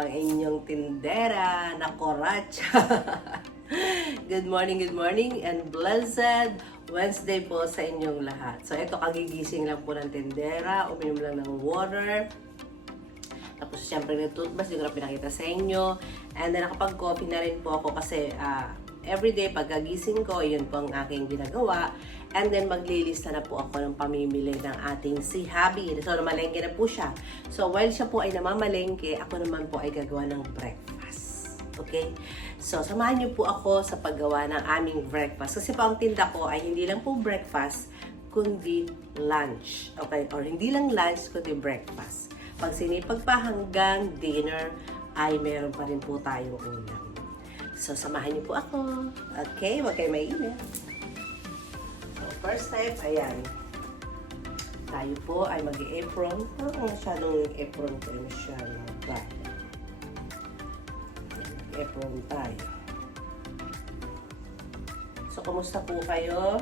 ang inyong tindera na Koracha. Good morning, and blessed Wednesday po sa inyong lahat. So, ito, kagigising lang po ng tindera, uminom lang ng water. Tapos, syempre, nag-toothbrush, hindi ko na pinakita sa inyo. And then, nakapag-coffee na rin po ako kasi everyday, pagkagising ko, yun po ang aking ginagawa. And then, maglilista na po ako ng pamimili ng ating si Habi. So, namalengke na po siya. So, while siya po ay namamalengke, ako naman po ay gagawa ng breakfast. Okay? So, samahan niyo po ako sa paggawa ng aming breakfast. Kasi po ang tinda ko ay hindi lang po breakfast, kundi lunch. Okay? Or hindi lang lunch, kundi breakfast. Pag sinipag pa hanggang dinner, ay meron pa rin po tayong ulam. So, samahan niyo po ako. Okay? Huwag kayo mainit. So, first step, ayan. Tayo po ay mag-apron. Masyadong apron ko na siya. Apron tayo. So, kumusta po kayo?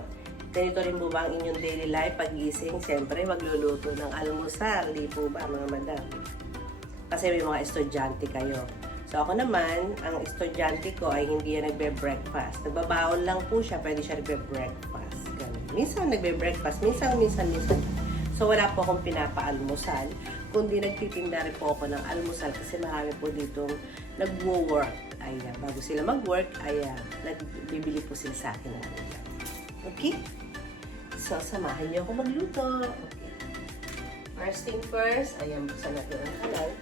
Ganito rin po ba ang inyong daily life pag-gising? Siyempre, magluluto ng almusal. Di po ba, mga madam? Kasi may mga estudyante kayo. So, ako naman, ang estudyante ko ay hindi yan nagbe-breakfast. Nagbabaon lang po siya, pwede siya nagbe-breakfast. Ganun. Minsan nagbe-breakfast, minsan. So, wala po akong pinapa-almusal, kundi nagtitinda rin po ako ng almusal kasi marami po ditong nag-work. Ayan, bago sila mag-work, ayan, nagbibili po sila sa akin ng ulam. Okay? So, samahan niyo ako magluto. Okay. First thing first, ayan, buksan natin ang kalan.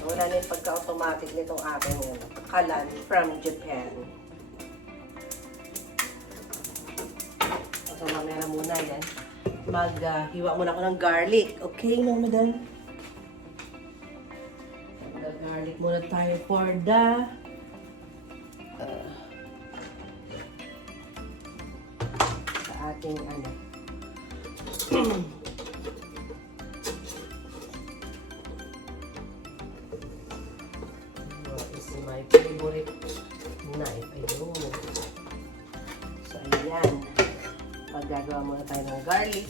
Wala na yung pagka-automatic nitong aking kalan from Japan. So, mamaya muna yan. Maghiwa muna ako ng garlic. Okay, mga madam? Mag-garlic muna tayo for the sa ating ano. My favorite knife. Ayun. So, ayan. Paggagawa muna tayo ng garlic.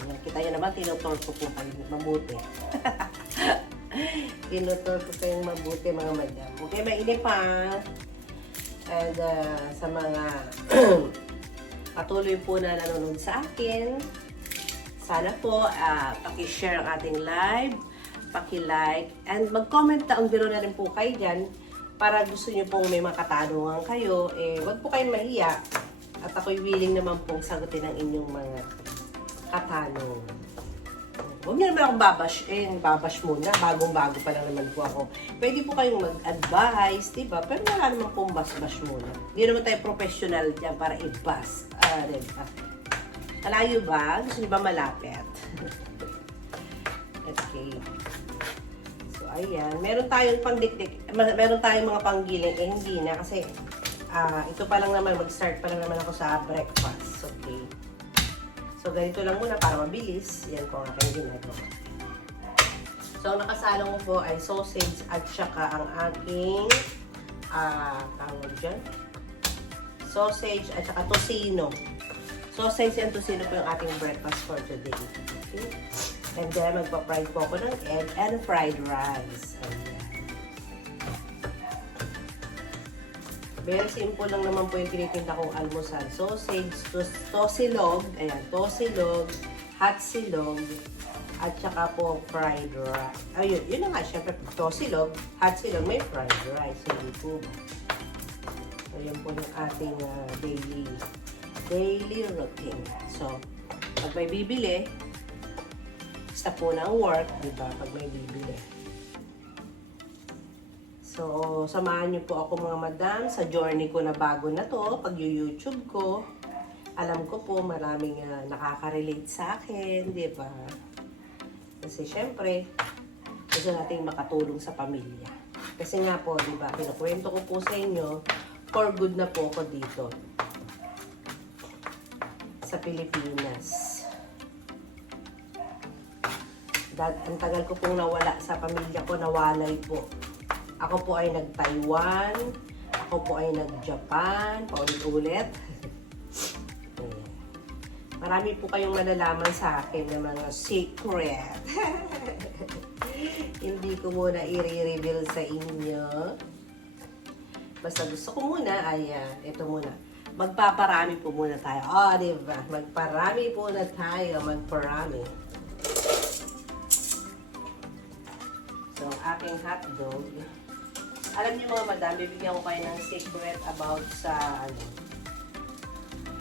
Ayan. Kita nyo naman, tinutorko po kayo mabuti. Tinutorko kayong mabuti, mga madam. Okay, mainit pa. And sa mga patuloy po na nanonood sa akin, sana po paki-share ang ating live, paki-like, and mag-comment na ang biro na rin po kayo dyan. Para gusto nyo pong may mga katanungan kayo, wag po kayong mahiya. At ako'y willing naman pong sagutin ang inyong mga katanungan. Huwag nyo naman akong babash muna. Bagong-bago pa lang naman po ako. Pwede po kayong mag-advise, diba? Pero wala naman pong bash muna. Hindi naman tayo professional dyan para i-bash. Diba? Malayo ba? Gusto nyo ba malapit? Okay. Ayan, meron tayong pangdikdik, meron tayong mga panggiling, hindi na kasi ito pa lang naman, mag-start pa lang naman ako sa breakfast, okay. So, ganito lang muna para mabilis, yan po ang aking ginagawa. So, ang nakasalong ko po ay sausage at saka ang aking, tawag dyan, sausage at saka tocino. Sausage and tocino po yung ating breakfast for today, okay. And then, magpa-fry po ako ng egg and fried rice. Ayan. Very simple lang naman po yung tinitinda kong almusal. Sausage, tosilog, ayan, tosilog, hot silog, at saka po fried rice. Ayun, yun na nga, syempre, tosilog, hot silog, may fried rice. Hindi po ba? Ayun po yung ating daily routine. So, pag may bibili, basta po ng work, diba, pag may bibili. So, samahan niyo po ako mga madam sa journey ko na bago na to, pag YouTube ko. Alam ko po maraming nakaka-relate sa akin, diba? Kasi syempre, gusto nating makatulong sa pamilya. Kasi nga po, diba, kinukwento ko po sa inyo, for good na po ako dito sa Pilipinas. Ang tagal ko pong nawala sa pamilya ko, nawalay po. Ako po ay nag-Taiwan, ako po ay nag-Japan, paulit-ulit. Marami po kayong malalaman sa akin ng mga secret. Hindi ko muna i-reveal sa inyo. Basta gusto ko muna, ayan, ito muna. Magpaparami po muna tayo. Oh, diba? Magparami po na tayo. Magparami. So, aking hotdog. Alam niyo mga madam, bibigyan ko kayo ng secret about sa,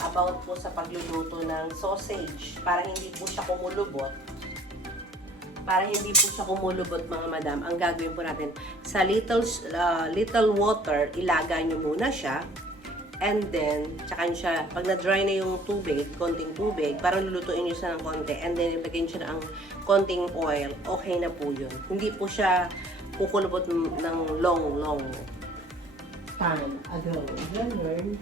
about po sa pagluluto ng sausage. Para hindi po siya kumulubot. Para hindi po siya kumulubot mga madam, ang gagawin po natin, sa little water, ilagay nyo muna siya. And then, tsaka nyo siya, pag na-dry na yung tubig, konting tubig, parang lulutuin nyo siya ng konti. And then, ilagay nyo siya ng konting oil. Okay na po yun. Hindi po siya kukulubot ng long time ago. Ganun.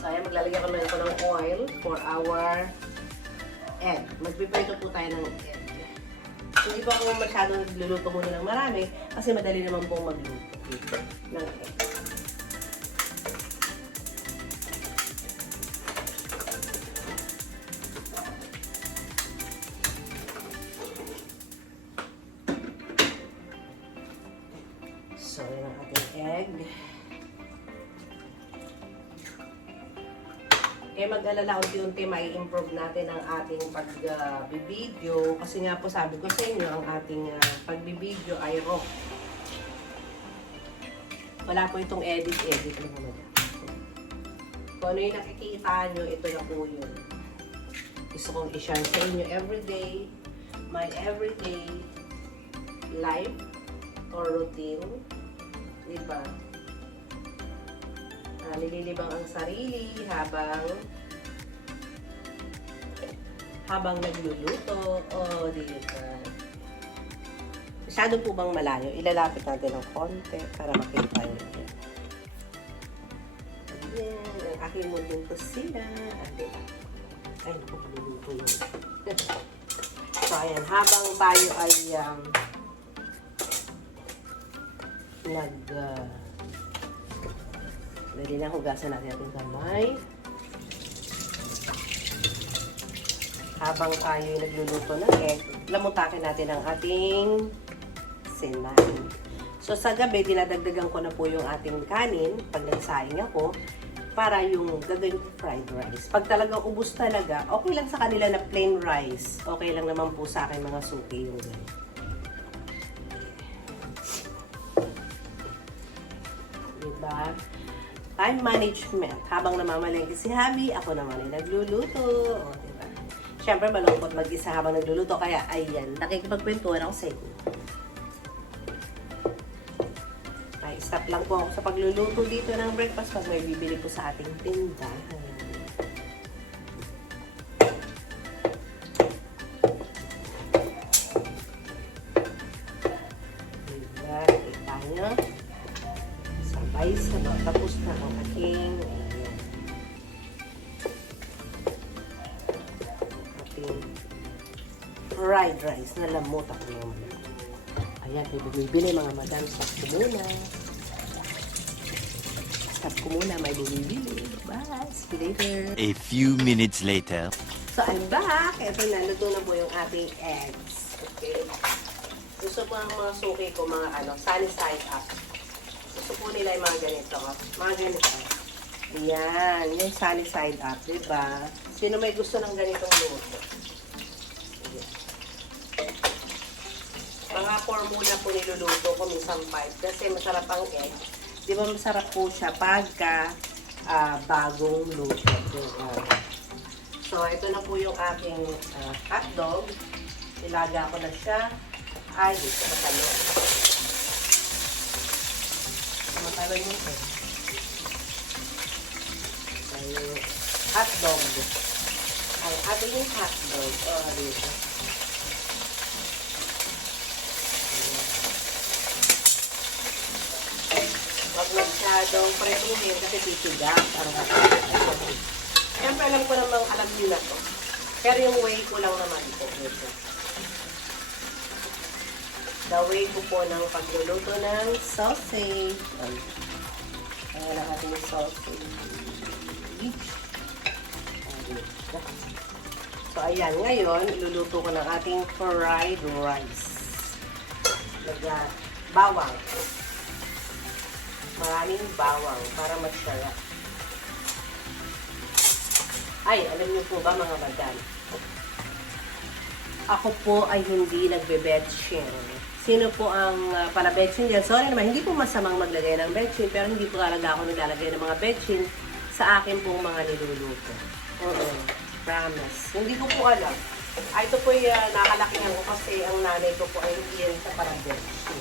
So, ayan, maglalagay kami ko ng oil for our egg. Magpiprito po tayo ng egg. Hindi po ako masyadong nagluluto muna ng marami kasi madali naman po magluto ng egg. So, yun ang ating egg. Kaya mag-alala, unti-unti mai-improve natin ang ating pag-video. Kasi nga po sabi ko sa inyo, ang ating pag-video ay raw. Wala po itong edit-edit naman. Kung ano yung nakikita nyo, ito na po yun. Gusto kong i-share sa inyo everyday, my everyday life or routine. Diba? Nililibang ang sarili habang nagluluto. Oh, diba? Masyado po bang malayo? Ilalapit natin ng konti para makita nyo. Ayan, ang aking munting kusina. Ay, naku, pagluluto yun. So, ayan, habang tayo ay dali na, hugasan natin ating kamay. Habang tayo nagluluto ng egg, lamutakin natin ang ating sinay. So sa gabi, dinadagdagan ko na po yung ating kanin pag nagsaing ako para yung gagawin ko fried rice. Pag talagang ubos talaga, okay lang sa kanila na plain rice. Okay lang naman po sa akin mga suki yung gano'n. Diba? Time management. Habang namamalengke si Habi, ako naman ay nagluluto. O, diba? Siyempre, malungkot mag-isa habang nagluluto. Kaya, ayan, nakikipagkwentuhan ako sa inyo. Ay, stop lang po ako sa pagluluto dito ng breakfast pag may bibili po sa ating tindahan. Diba? Kita nyo? Tapos na ang ating fried rice na lamutak naman. Ayan, bumibili mga madam. Stop ko muna. May bumibili. Bye! See you later. A few minutes later. So, I'm back. Ito na, luto na po yung ating eggs. Okay. Gusto po ang mga suki ko, mga sunny side up. Gusto po nila yung mga ganito. Mga ganito. Ayan. Yung sunny side up. Diba? Sino may gusto ng ganitong luto? Mga formula po niluluto ko minsan 5. Kasi masarap ang egg. Diba masarap po siya pagka bagong luto. So, ito na po yung aking hotdog. Ilaga ko na siya. Ay, dito sa talong. Matalo yun ito. Ay, hotdog. Ay, ating yung hotdog. O, dito. Huwag masyadong pretuhin kasi titiga. Siyempre, alam ko namang alam nila to. Pero yung way ko lang naman ito. The way ko po ng pagluluto ng sausage. Ayan ang ating sausage. So, So, ayan. Ngayon, iluluto ko ng ating fried rice. Lagyan. Bawang. Maraming bawang para masarap. Ay, alam niyo po ba mga madam? Ako po ay hindi nagbe-betchin. Sino po ang para-betchin dyan? Sorry naman, hindi po masamang maglagay ng betchin, pero hindi po talaga ako naglalagay ng mga betchin sa akin pong mga niluluto. Promise. Hindi ko po alam. Ay, ito po yung nakalakihan ko kasi ang nanay ko po ay hindi yan sa para-betchin.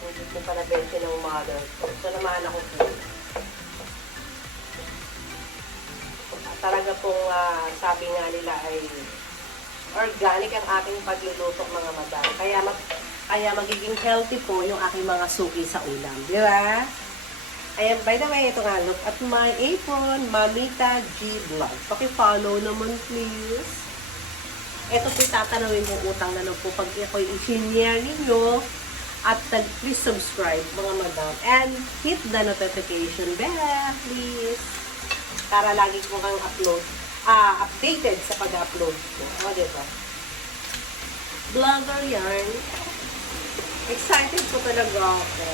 Hindi po para-betchin ng mother ko. So, naman ako po. Talaga pong sabi nga nila ay organic ang aking pagluluto mga madam. Kaya magiging healthy po yung aking mga suki sa ulam. Di ba? Ayan, by the way, ito nga, look at my apron, Mamita G Vlog. Paki-follow naman, please. Ito po tatanawin yung utang na po pag ako'y i-share ninyo. At please subscribe, mga madam. And hit the notification bell, please. Para lagi ko kang updated sa pag-upload ko. O, diba? Vlogger yarn. Excited ko talaga ako.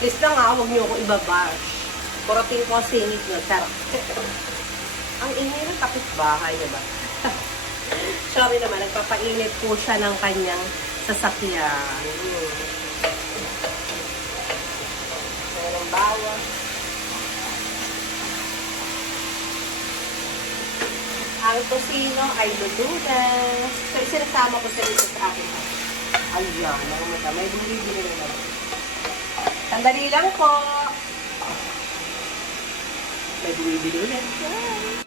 Please lang huwag niyo ako ibabash. Kurating ko singit nyo. Charot. Ang ingay ng kapitbahay, diba? Sorry naman, nagpapainit po siya ng kanyang sasakyan. Ayan ang bawang. Ang tosino ay lududas. So, sinasama ko sa dito sa akin. Ayan, mga mata. May bumibili na naman. Sandali lang po. May bumibili ulit.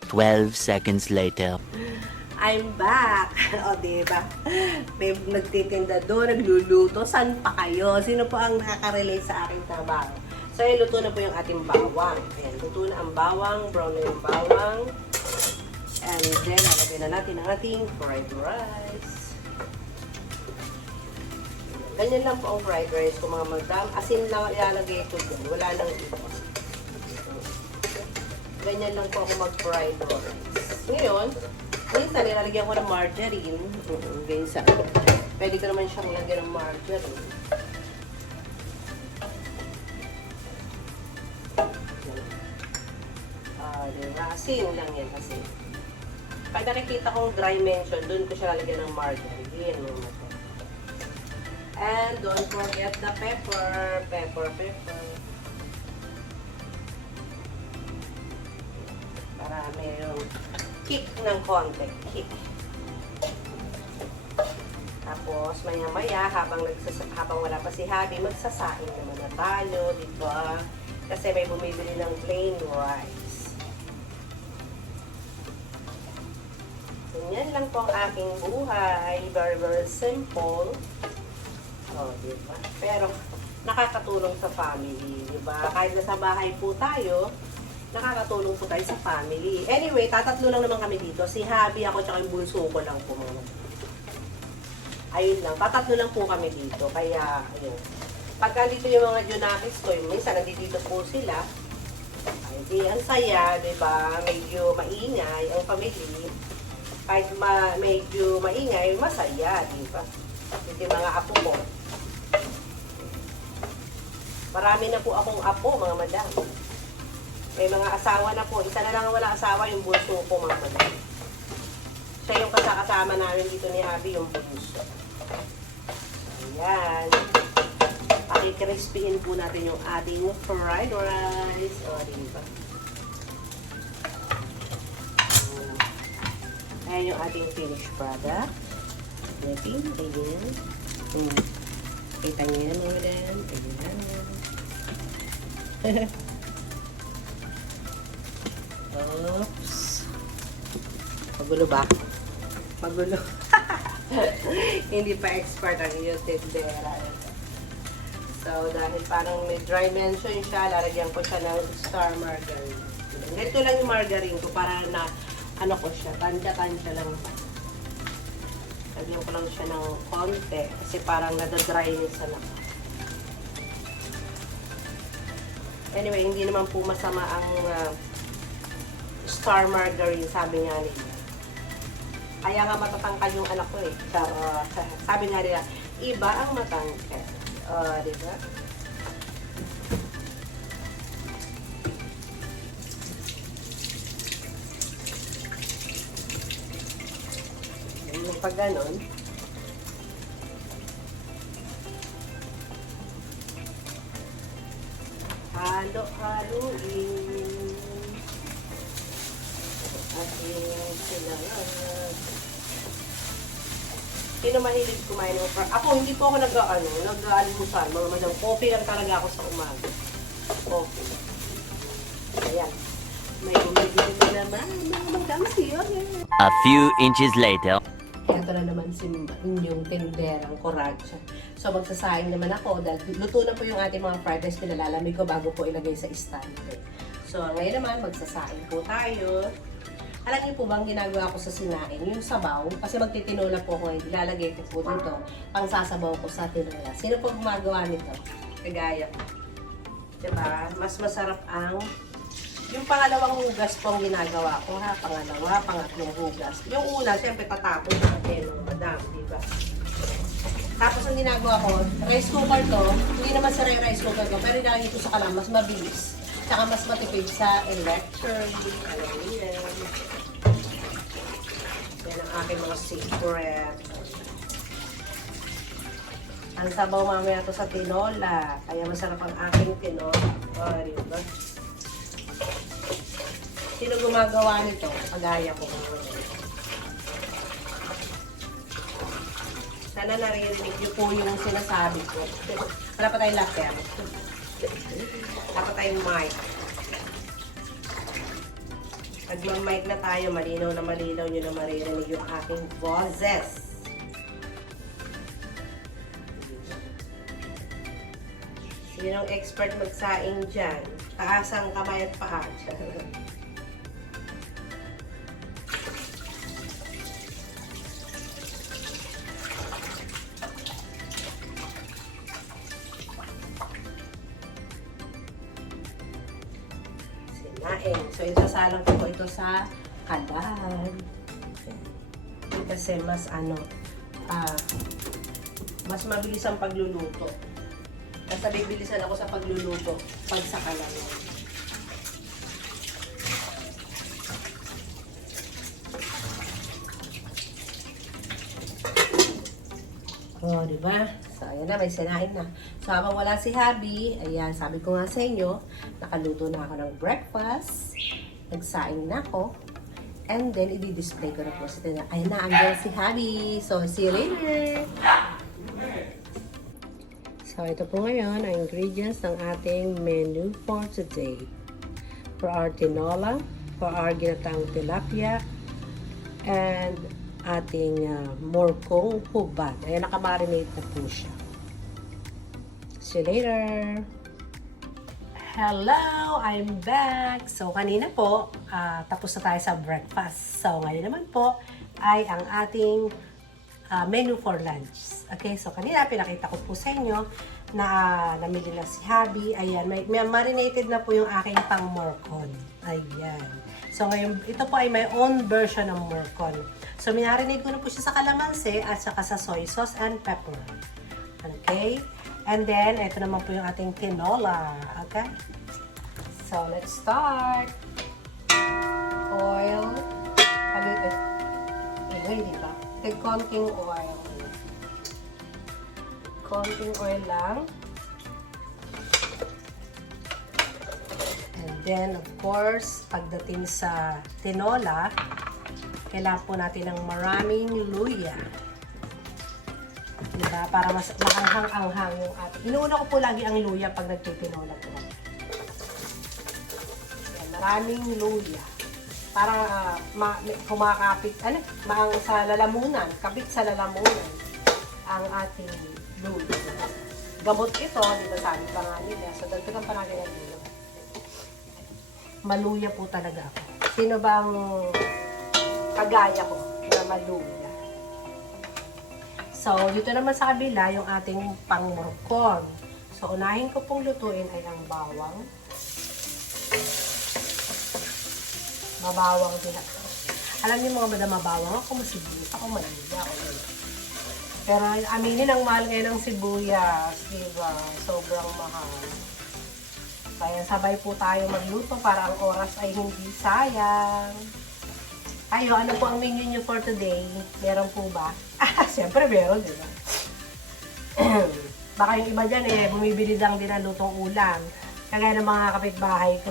12 seconds later. I'm back. O, diba? May nagtitinda doon, nagluluto. Saan pa kayo? Sino po ang nakaka-relate sa aking trabaho? So, luto na po yung ating bawang. Ayan, luto na ang bawang. Brown na yung bawang. And then, lalagay na natin ang ating fried rice. Ganyan lang po ang fried rice ko mga madam. Asin lang ilalagay ito dyan. Wala nang iba. Ganyan lang po ako mag-fried rice. Ngayon, minsan nilalagyan ko ng margarine. Ganyan sa pwede ko naman siyang lagyan ng margarine. Diba? Asin lang yan kasi. Pag nakikita kong dry mention, doon ko siya lalagyan ng margarine. And don't forget the pepper. Pepper. Para mayroong kick ng konti. Kick. Tapos, maya-maya, habang wala pa si Habi, magsasaing naman na tayo, di ba? Kasi may bumibili ng plain rice. Yan lang po ang aking buhay. Very, very simple. Oh, diba? Pero, nakakatulong sa family, diba? Kahit nasa bahay po tayo, nakakatulong po tayo sa family. Anyway, tatatlo lang naman kami dito. Si Habi, ako, tsaka yung bunso ko lang po mga. Ayun lang. Tatatlo lang po kami dito. Kaya, ayun. Pagka dito yung mga Junakis ko, yung minsan nandito po sila. Ay, di, ang saya, diba? Medyo maingay ang family. Kahit medyo maingay, masaya, di ba? Hindi mga apo ko. Marami na po akong apo, mga madam. May mga asawa na po. Isa na lang wala asawa, yung bunso ko, mga madam. Siya yung kasama namin dito ni Abby, yung bunso. Ayan. Pakikrispihin po natin yung ating fried rice. O, di ba? Ayan yung ating finished product. Ayan. Kita nyo na mga madam. Ayan. Oops. Magulo ba? Magulo. Hindi pa expert ang iyong tindera. So, dahil parang may dry mention siya, lalagyan ko siya ng star margarine. Ganito lang yung margarine ko para na ano ko siya, tansya-tansya lang. Lagyan ko lang siya ng konti kasi parang nadadry niya sa laki. Anyway, hindi naman po masama ang star margarine, sabi nga nila. Kaya nga matatangkad yung anak ko eh. Sabi nga nila, iba ang matangkad. Diba? Yung pag ganon, halo-haloin. Ating sinangag. Sino mahilig kumain ng fruit? Ako, hindi po ako nag-aalmusal. Mga madang coffee lang talaga ako sa umaga. Coffee. Ayan. May bumibili ko naman. Mga magkamsi yun. A few inches later. Ito na naman si inyong tinderang koratsa. So, magsasaing naman ako dahil luto na po yung ating mga fried rice. Pinalalamig ko bago po ilagay sa stand. So, ngayon naman, magsasaing po tayo. Alam niyo po bang ginagawa ko sa sinaing? Yung sabaw, kasi magtitinola po ko, ilalagay ko po dito, pang sasabaw ko sa tinola. Sino po gumagawa nito? Kagaya ko. Diba? Mas masarap ang yung pangalawang hugas po ang ginagawa ko, ha? Pangalawa, pangatlong hugas. Yung una, siyempre tatapos natin, mga madam, diba? Tapos ang ginagawa ko, rice cooker to, hindi naman sa rice cooker ko, pero ilalagay ito sa kalam, mas mabilis. Tsaka mas matipid sa electric. Alam niyo yan. Yan ang aking mga secret. Ang sabaw mamaya to sa tinola. Kaya masarap ang aking tinola. O, diba? Sino gumagawa nito? Pagaya ko. Sana naririnig niyo po yung sinasabi ko. Wala pa tayong laptop. Wala pa tayong mic. Pag ma-mic na tayo, malinaw na malinaw nyo na maririnig yung aking boses. Sinong expert magsaing dyan? Taas ang kamay at paa. So, isasalang ko ito sa kalan. Kasi mas mas mabilis ang pagluluto. Basta bibilisan ako sa pagluluto pag sa kalan. Oh, diba? So, ayan na, may sinain na. So, habang wala si Habi, ayan, sabi ko nga sa inyo, nakaluto na ako ng breakfast. Nagsaing na ako. And then, i-display ko na po sa tina. Ayan na, andyan si Habi. So, see you later! So, ito po ngayon ang ingredients ng ating menu for today. For our tinola, for our ginataang tilapia, and ating morcong hubad. Ayan, nakamarinate na po siya. See you later! Hello! I'm back! So, kanina po, tapos na tayo sa breakfast. So, ngayon naman po ay ang ating menu for lunch. Okay, so kanina pinakita ko po sa inyo na namili na si Habi. Ayan, may marinated na po yung aking pang morcon. Ayan. So, ngayon, ito po ay my own version ng morcon. So, minarinate ko na po siya sa kalamansi at saka sa soy sauce and pepper. Okay? And then, ito naman po yung ating tinola. Okay? So, let's start. Oil. Ready ba? Take konting oil. Konting oil lang. And then, of course, pagdating sa tinola, kailangan po natin ng maraming luya. Diba? Para mas maanghang-anghang yung ating. Inuuna ko po lagi ang luya pag nagtitinola po. Yan, maraming luya. Para kumakapit, sa lalamunan, kapit sa lalamunan ang ating luya. Gamot ito, di ba sabi pa nga nila, so dagdagan pa natin ang luya. Maluya po talaga ako. Sino bang kagaya ko na maluya? So, dito naman sa kabila, yung ating pangmorcon. So, unahin ko pong lutuin ay ang bawang. Mabawang din ako. Alam niyo mga madam, mabawang ako, masibuyas ako, malila ako. Pero aminin ang mahal ngayon ng sibuyas, diba? Sobrang mahal. Kaya sabay po tayo magluto para ang oras ay hindi sayang. Ayo, ano po ang menu nyo for today? Meron po ba? Siyempre meron, diba? Baka yung iba dyan bumibili lang din ng lutong ulam. Kagaya ng mga kapitbahay ko.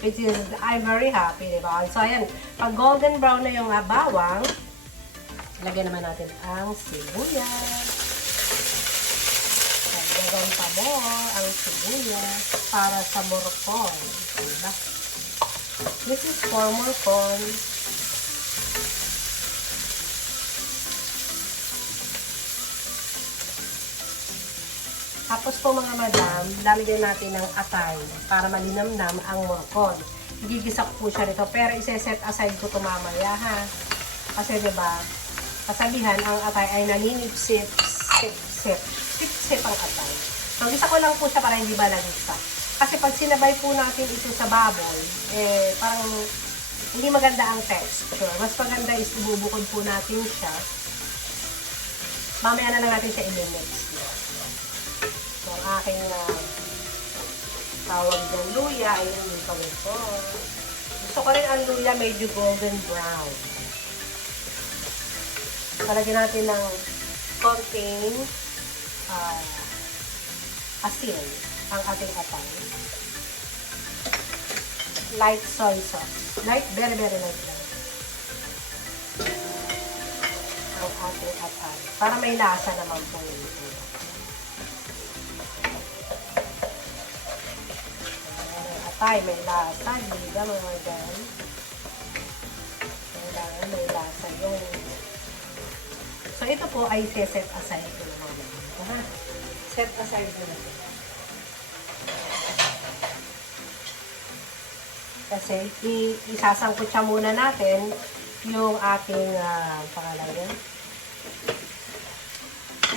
Which is, I'm very happy, diba? So, ayan. Pag golden brown na yung bawang, lagyan naman natin ang sibuyas. Lagyan pa mo ang sibuyas para sa morcon. Diba? This is for morcon. Tapos po mga madam, lalagyan natin ng atay para malinamnam ang morcon. Gigisa ko po siya rito, pero ise-set aside ko ito mamaya ha. Kasi diba, kasabihan ang atay ay naninipsip, sip ang atay. So gisa ko lang po siya para hindi ba nagisa. Kasi pag sinabay po natin ito sa baboy, parang hindi maganda ang texture. Mas maganda is ibubukod po natin siya. Mamaya na lang natin siya i-mix. So, ang aking tawag ng luya ay yung ito. Gusto ko rin ang luya medyo golden brown. Palagyan natin ng konting asin ang ating atay. Light soy sauce. Very light lang. Ang ating atay. Para may lasa naman po ito. Atay, may lasa. Hindi ka mga gan. Kailangan may lasa yun. So, ito po ay set aside ko naman. Set aside ko natin. Kasi, isasangkot siya muna natin yung ating pangalan yan.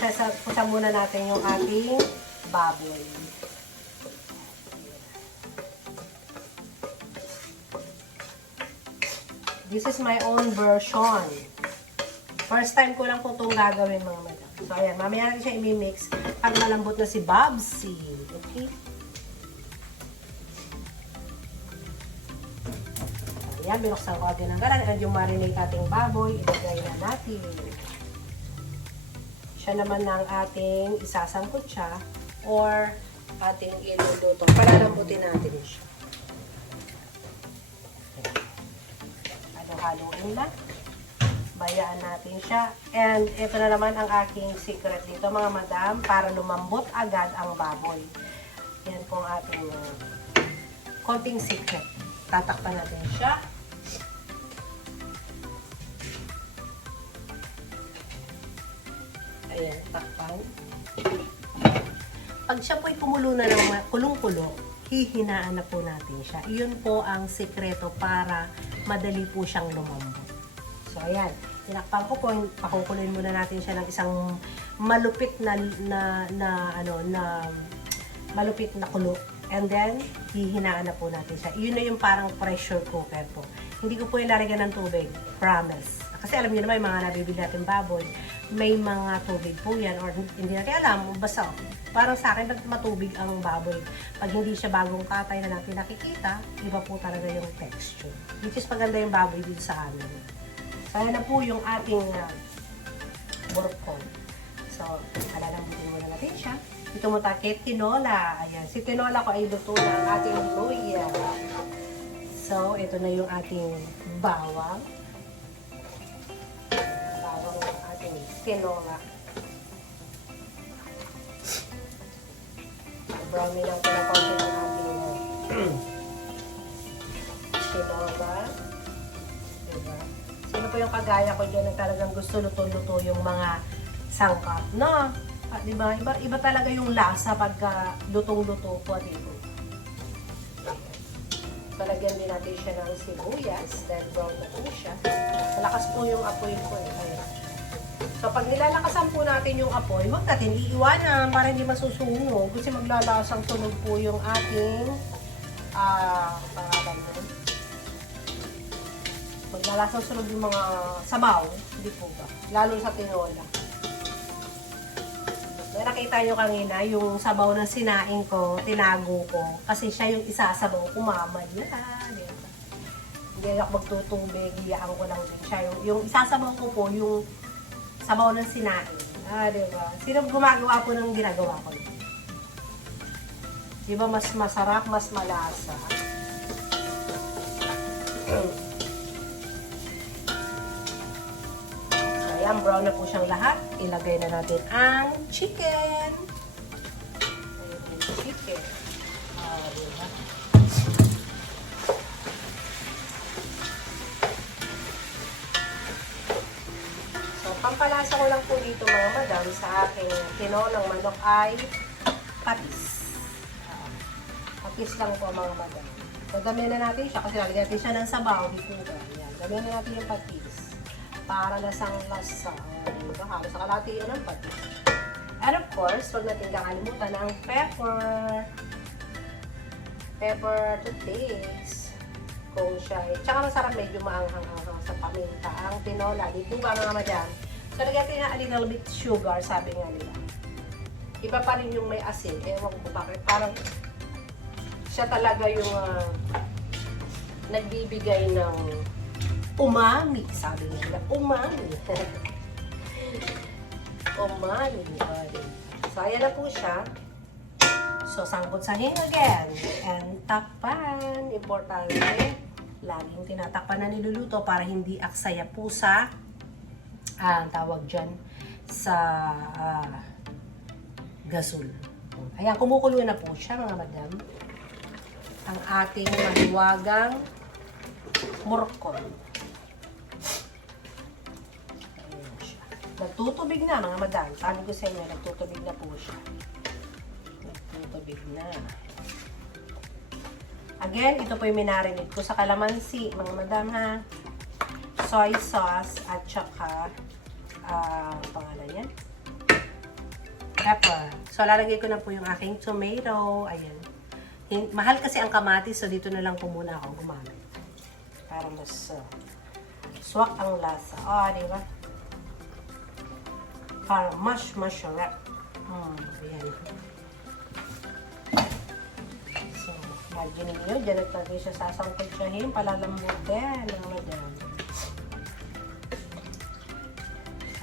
Isasangkot siya muna natin yung ating baboy. This is my own version. First time ko lang po itong gagawin mga madam. So, ayan. Mamaya natin siya i-mix pag malambot na si Babsy. Okay? Ayan. Binuksan ko agad ng garan. And yung marinate ating baboy, ilagay na natin. Siya naman ng ating isasangkot siya or ating iluluto. Palalambutin natin siya. Haluin na. Bayaan natin siya. And ito na naman ang aking secret dito mga madam para lumambot agad ang baboy. Yan po ang ating konting secret. Tatakpan natin siya. Ayan, takpan. Pag siya po'y kumulo na ng kulong-kulo, hihinaan na po natin siya. Iyon po ang sikreto para madali po siyang lumambot. So, ayan. Tinakpan ko po. Pakukulin muna natin siya ng isang malupit na malupit na kulo. And then, hihinaan na po natin siya. Iyon na yung parang pressure cooker po. Hindi ko po ilalagyan ng tubig. Promise. Kasi alam niyo naman, yung mga nabibili natin baboy, may mga tubig po yan. Or hindi natin alam. Basta, parang sa akin, matubig ang baboy. Pag hindi siya bagong katay na natin nakikita, iba po talaga yung texture. Which is maganda yung baboy dito sa amin. So, ayan na po yung ating morcon. So, alalambutin muna natin siya. Ito mo takit, tinola. Ayan. Si tinola ko ay luto na ang ating luya. So, ito na yung ating bawang. Bawang ng ating tinola. Brownie lang pala konti ng ating tinola. Diba? Sino po yung kagaya ko dyan na talagang gusto luto-luto yung mga sangkap, no? Diba? Iba talaga yung lasa pagka lutong-luto po dito. Palagyan din natin siya ng sibuyas dahil brown na po siya. Malakas po yung apoy ko eh. Ayan. So pag nilalakasan po natin yung apoy, huwag natin iiwanan para hindi masusunog. Kasi maglalasang sunog po yung ating pangalan mo. Maglalasang sunod yung mga sabaw, hindi po ba? Lalo sa tinola. May nakita nyo kanina, yung sabaw na sinaing ko, tinago ko. Kasi siya yung isasabaw ko, mamaya. Diba? Hindi ako magtutubig, iyaan ko lang din siya. Yung isasabaw ko po, yung sabaw ng sinaing. Diba? Sino gumagawa po ng ginagawa ko? Diba mas masarap, mas malasa? Ayan, brown na po siyang lahat. Ilagay na natin ang chicken. Ayan yung chicken. Diba? So, pampalasa ko lang po dito mga madam sa aking tinolang manok ay patis. Patis lang po mga madam. So, damihan na natin siya kasi lalagyan natin siya ng sabaw. Dito ba? Ayan. Damihan na natin yung patis. Para lasang lasa. Diba? Halos sa kalati yun ang patis. And of course, huwag natin kakalimutan ang pepper. Pepper to taste. Kung siya tsaka masarap medyo maanghang-anghang sa paminta. Ang tinola. Dito ba mga madam? So, lagyan natin a little bit sugar, sabi nga nila. Iba pa rin yung may asin. Ewan ko bakit. Parang siya talaga yung nagbibigay ng umami, sabi nila. Umami. Umami. So, ayan na po siya. So, sangkot-sahing again. And takpan. Importante. Laging tinatakpan na niluluto para hindi aksaya po sa tawag dyan sa gasol. Ayan, kumukulo na po siya mga madam. Ang ating mahiwagang murkon. Ayan siya. Nagtutubig na mga madam. Sabi ko sa inyo, nagtutubig na po siya. Nagtutubig na. Again, ito po yung minarinate ko sa kalamansi, mga madam ha. Soy sauce at saka pangalan yan? Pepper. So, lalagay ko na po yung aking tomato. Ayan. Mahal kasi ang kamatis, so dito na lang po muna ako gumamit. Para mas swak ang lasa. Diba? Para mas masarap. Ayan. So, imagine nyo, dyan nagtagay siya sasangkutsahin, palalambutin.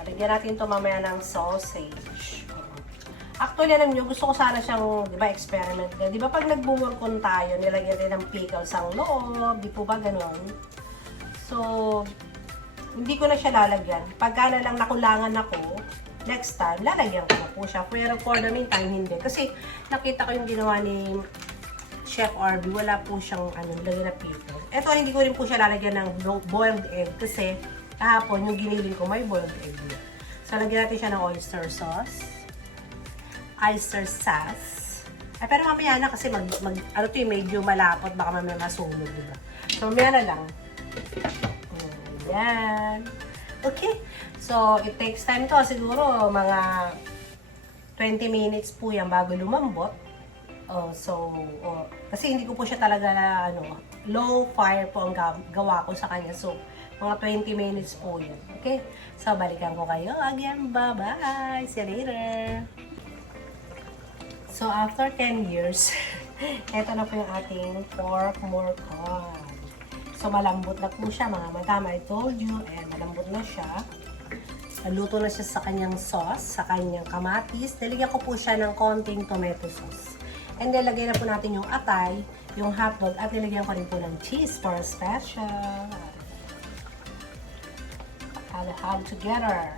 Lagyan natin ito mamaya ng sausage. Actually, alam nyo, gusto ko sana siyang, di ba, experiment. Di ba, pag nagbuworkon tayo, nilagyan din ng pickles ang loob. Di po ba ganon? So, hindi ko na siya lalagyan. Pagka na lang nakulangan ako, next time, lalagyan ko na po siya. Pero for the meantime, hindi. Kasi, nakita ko yung ginawa ni Chef RB, wala po siyang, nilagyan na pickles. Ito, hindi ko rin po siya lalagyan ng boiled egg. Kasi, kahapon, yung giniling ko, may boiled egg. So, lagyan natin siya ng oyster sauce. Oyster sauce. Ay, pero mamaya na kasi medyo malapot, baka mamaya masunog, diba? So, mamaya na lang. Ayan. Okay. So, it takes time to. Siguro, mga 20 minutes po yan bago lumambot. Kasi hindi ko po siya talaga low fire po ang gawa ko sa kanya. So, mga 20 minutes po yun. Okay? So, balikan ko kayo again. Bye-bye! See you later! So, after 10 years, eto na po yung ating pork morcon. So, malambot na po siya, mga madam. I told you, malambot na siya. Naluto na siya sa kanyang sauce, sa kanyang kamatis. Nilagyan ko po siya ng konting tomato sauce. And then, lagay na po natin yung atay, yung hotdog, at nilagyan ko rin po ng cheese for special. All together.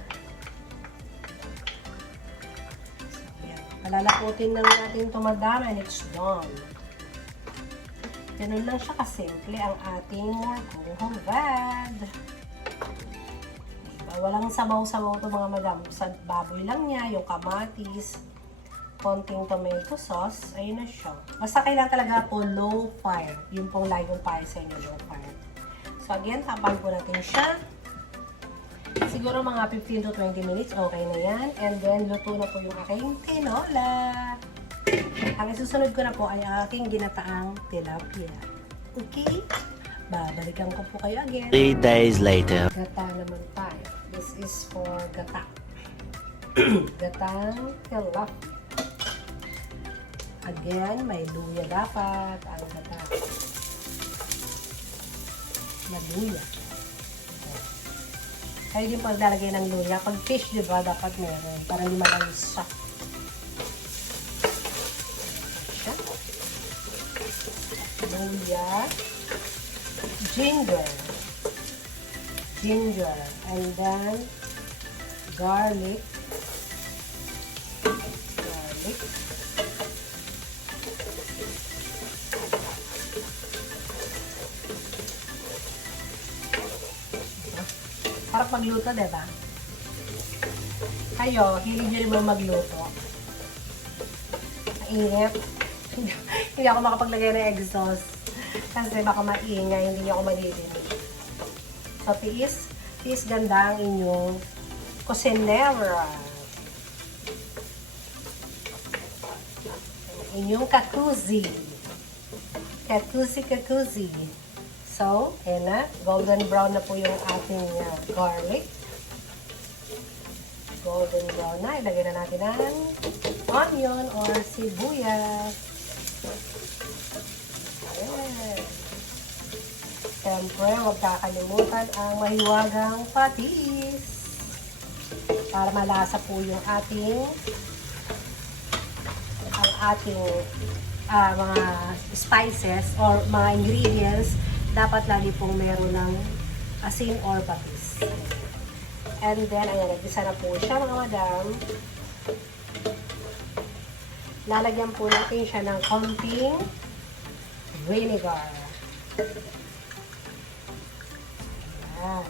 Palalaputin lang natin ito, madam, and it's done. Ganun lang siya kasimple ang ating morcong hubad. Diba? Walang sabaw-sabaw ito mga madam. Sa baboy lang niya, yung kamatis, konting tomato sauce, ayun na siya. Basta kailangan talaga po low fire. Yung pong lagong payo sa inyo, low fire. So again, tapan po natin siya. Siguro mga 15 to 20 minutes, okay na yan. And then, luto na po yung aking tinola. Ang isusunod ko na po ay aking ginataang tilapia. Okay? babalikan ko po kayo again. 3 days later. Gata naman tayo. This is for gata. Gatang tilapia. Again, may luya dapat ang gata. Maluya. Kayo din paglalagay ng luya. Pag fish, di ba, dapat meron para hindi malangis siya. Luya. Ginger. And then, garlic. Harap magluto, diba? Kayo, hilig nyo rin ba magluto? Mainit. Hindi ako makapaglagay ng exhaust. Kasi baka maingay, hindi ako malilinig. So, tiis ganda ang inyong kusinera. Inyong kakuzi. Kakuzi. So, ayan na. Golden brown na po yung ating garlic. Golden brown na. Ilagay na natin ang onion or sibuyas. Ayan. Siyempre, huwag kakalimutan ang mahiwagang patis. Para malasa po yung ating mga spices or mga ingredients. Dapat lagi pong meron ng asin or patis. And then, ayan, nagisa na po siya mga madam. Lalagyan po natin siya ng konting vinegar. Ayan.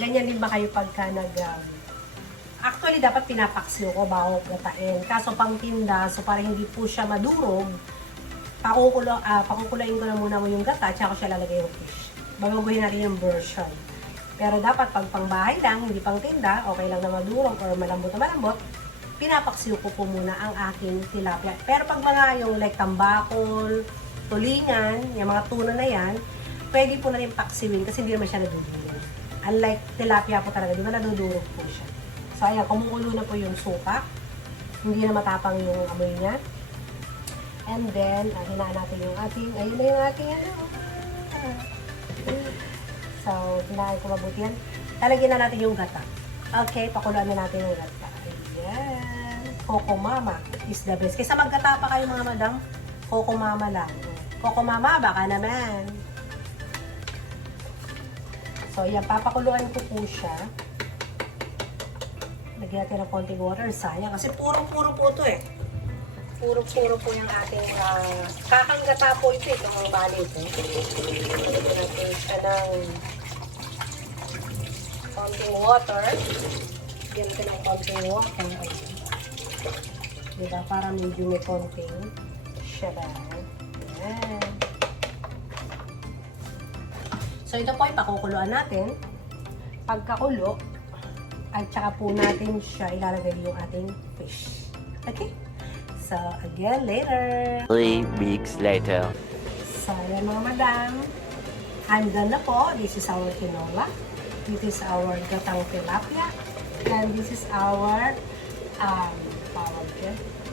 Ganyan din ba kayo pagka actually, dapat pinapaksiw ko bago gatain. Kaso pang tinda, so para hindi po siya madurog, pakukulain ko na muna mo yung gata, tsaka ko siya lalagay yung fish. Babaguhin natin yung version. Pero dapat pag pangbahay lang, hindi pang tinda, okay lang na madurog or malambot na malambot, pinapaksiw ko po muna ang aking tilapia. Pero pag mga yung like tambakol, tulingan, yung mga tuna na yan, pwede po na rin paksiwin kasi hindi naman siya nadudurog. Unlike tilapia po talaga, di ba nadudurog po siya. So ayan, kumukulo na po yung suka. Hindi na matapang yung amoy niya. And then, hinaan natin yung ating, ayun na yung ating So, hinaan ko mabuti yan. Talagyan na natin yung gata. Okay, pakuluan na natin yung gata. Ayan. Coco Mama is the best. Kaysa maggata pa kayo mga madam, Coco Mama lang. Coco Mama, baka naman. So, yan, papakuluan ko po siya. Lagyan natin ng konting water. Sayang, kasi puro-puro po ito eh. Puro-puro po yung ating kakanggata po ito. Itong bali ito. Lagyan natin siya ng konting water. Lagyan natin ng konting water. Diba? Para medyo may konting siya lang. Ayan. So ito po ay pakukuluan natin. Pagkakulo, at saka po natin siya ilalagay yung ating fish. Okay? So, again, later. 3 weeks later. So, ayan mga madam. I'm done na po. This is our tinola. This is our gatang tilapia. And this is our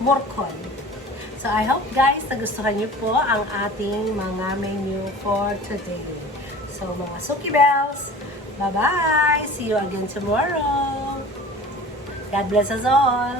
morcon. So, I hope guys, nagustuhan niyo po ang ating mga menu for today. So, mga Suki Bells, bye-bye! See you again tomorrow! God bless us all!